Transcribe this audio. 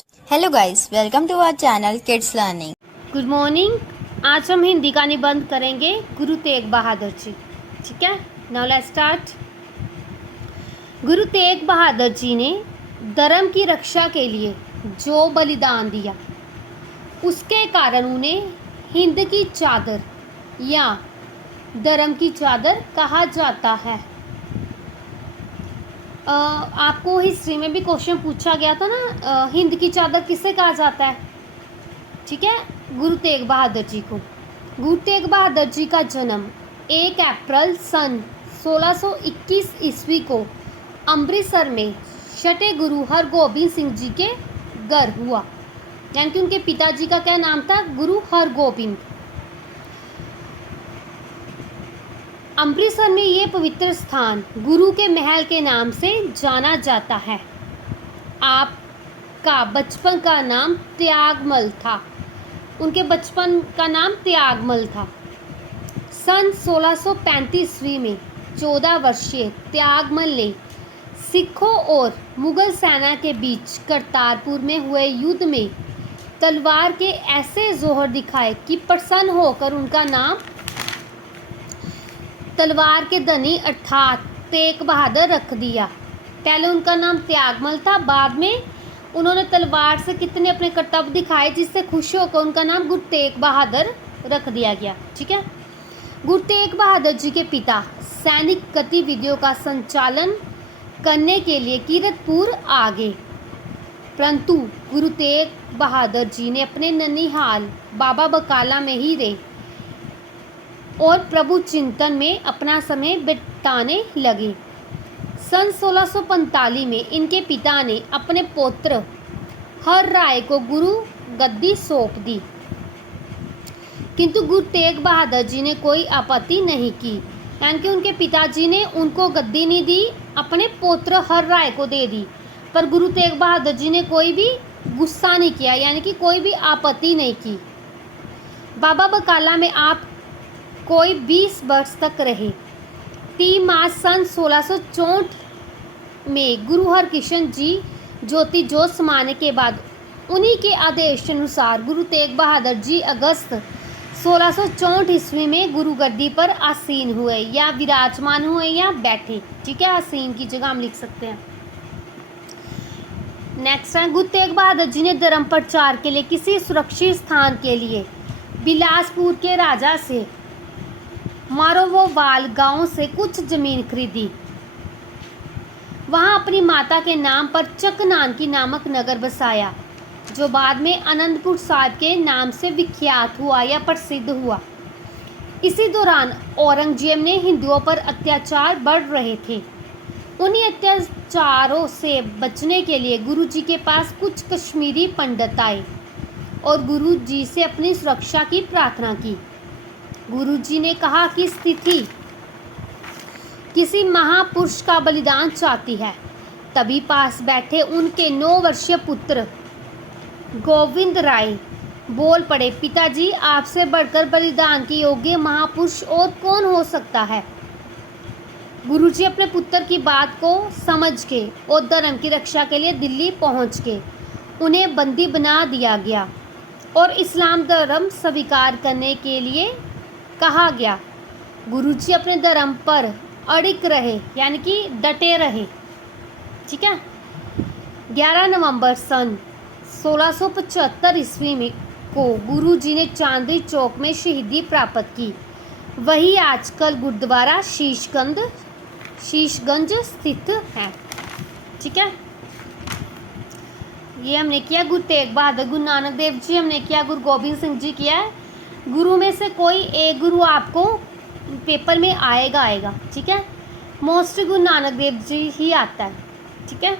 Hello guys, welcome to our channel kids learning. Good morning. आज हम हिंदी का निबंध करेंगे गुरु तेग बहादुर जी। ठीक है, now let's start. Guru Tegh Bahadur ji ने धर्म की रक्षा के लिए जो बलिदान दिया, उसके कारण उन्हें हिंद की चादर या धर्म की चादर कहा जाता है। आपको हिस्ट्री में भी क्वेश्चन पूछा गया था ना, हिंद की चादर किसे कहा जाता है। ठीक है, गुरु तेग बहादुर जी को। गुरु तेग बहादुर जी का जन्म 1 अप्रैल सन 1621 ईस्वी को अमृतसर में छठे गुरु हरगोबिंद सिंह जी के घर हुआ। यानी कि उनके पिताजी का क्या नाम था? गुरु हरगोबिंद। अमृतसर में ये पवित्र स्थान गुरु के महल के नाम से जाना जाता है। आपका बचपन का नाम त्यागमल था। उनके बचपन का नाम त्यागमल था। सन 1635 ईस्वी में 14 वर्षीय त्यागमल ने सिखों और मुगल सेना के बीच करतारपुर में हुए युद्ध में तलवार के ऐसे जोहर दिखाए कि प्रसन्न होकर उनका नाम तलवार के धनी अर्थात तेग बहादुर रख दिया। पहले उनका नाम त्यागमल था, बाद में उन्होंने तलवार से कितने अपने कर्तव्य दिखाए जिससे खुश होकर उनका नाम गुरु तेग बहादुर रख दिया गया। ठीक है, गुरु तेग बहादुर जी के पिता सैनिक गतिविधियों का संचालन करने के लिए कीरतपुर आ गए, परंतु गुरु तेग बहादुर जी ने अपने ननिहाल बाबा बकाला में ही रहे और प्रभु चिंतन में अपना समय बिताने लगे। सन 1645 में इनके पिता ने अपने पौत्र हर राय को गुरु गद्दी सौंप दी, किंतु गुरु तेग बहादुर जी ने कोई आपत्ति नहीं की। यानी कि उनके पिताजी ने उनको गद्दी नहीं दी, अपने पौत्र हर राय को दे दी, पर गुरु तेग बहादुर जी ने कोई भी गुस्सा नहीं किया, यानी कि कोई भी आपत्ति नहीं की। बाबा बकाला में आप कोई 20 वर्ष तक रहे। 3 मार्च सन 1664 में गुरु हरकृष्ण जी ज्योति जोत समाने के बाद उन्हीं के आदेश अनुसार गुरु तेग बहादुर जी अगस्त 1664 ईस्वी में गुरु गद्दी पर आसीन हुए या विराजमान हुए या बैठे। ठीक है, आसीन की जगह हम लिख सकते हैं। नेक्स्ट है, गुरु तेग बहादुर जी ने धर्म प्रचार के लिए किसी सुरक्षित स्थान के लिए बिलासपुर के राजा से मारोवोवाल गांव से कुछ जमीन खरीदी। वहां अपनी माता के नाम पर चक नानकी नामक नगर बसाया, जो बाद में आनंदपुर साहिब के नाम से विख्यात हुआ या प्रसिद्ध हुआ। इसी दौरान औरंगजेब ने हिंदुओं पर अत्याचार बढ़ रहे थे। उन्हीं अत्याचारों से बचने के लिए गुरु जी के पास कुछ कश्मीरी पंडित आए और गुरु जी से अपनी सुरक्षा की प्रार्थना की। गुरु जी ने कहा कि स्थिति किसी महापुरुष का बलिदान चाहती है। तभी पास बैठे उनके 9 वर्षीय पुत्र गोविंद राय बोल पड़े, पिताजी, आपसे बढ़कर बलिदान के योग्य महापुरुष और कौन हो सकता है। गुरुजी अपने पुत्र की बात को समझ के और धर्म की रक्षा के लिए दिल्ली पहुंच गए। उन्हें बंदी बना दिया गया और इस्लाम धर्म स्वीकार करने के लिए कहा गया। गुरुजी अपने धर्म पर अड़िग रहे, यानी कि डटे रहे। ठीक है, 11 नवंबर सन 1675 ईस्वी में को गुरुजी ने चांदनी चौक में शहीदी प्राप्त की। वही आजकल गुरुद्वारा शीशगंज स्थित है। ठीक है, ये हमने किया गुरु तेग बहादुर, गुरु नानक देव जी हमने किया, गुरु गोबिंद सिंह जी किया है। गुरु में से कोई एक गुरु आपको पेपर में आएगा। ठीक है, मोस्ट गुरु नानक देव जी ही आता है। ठीक है।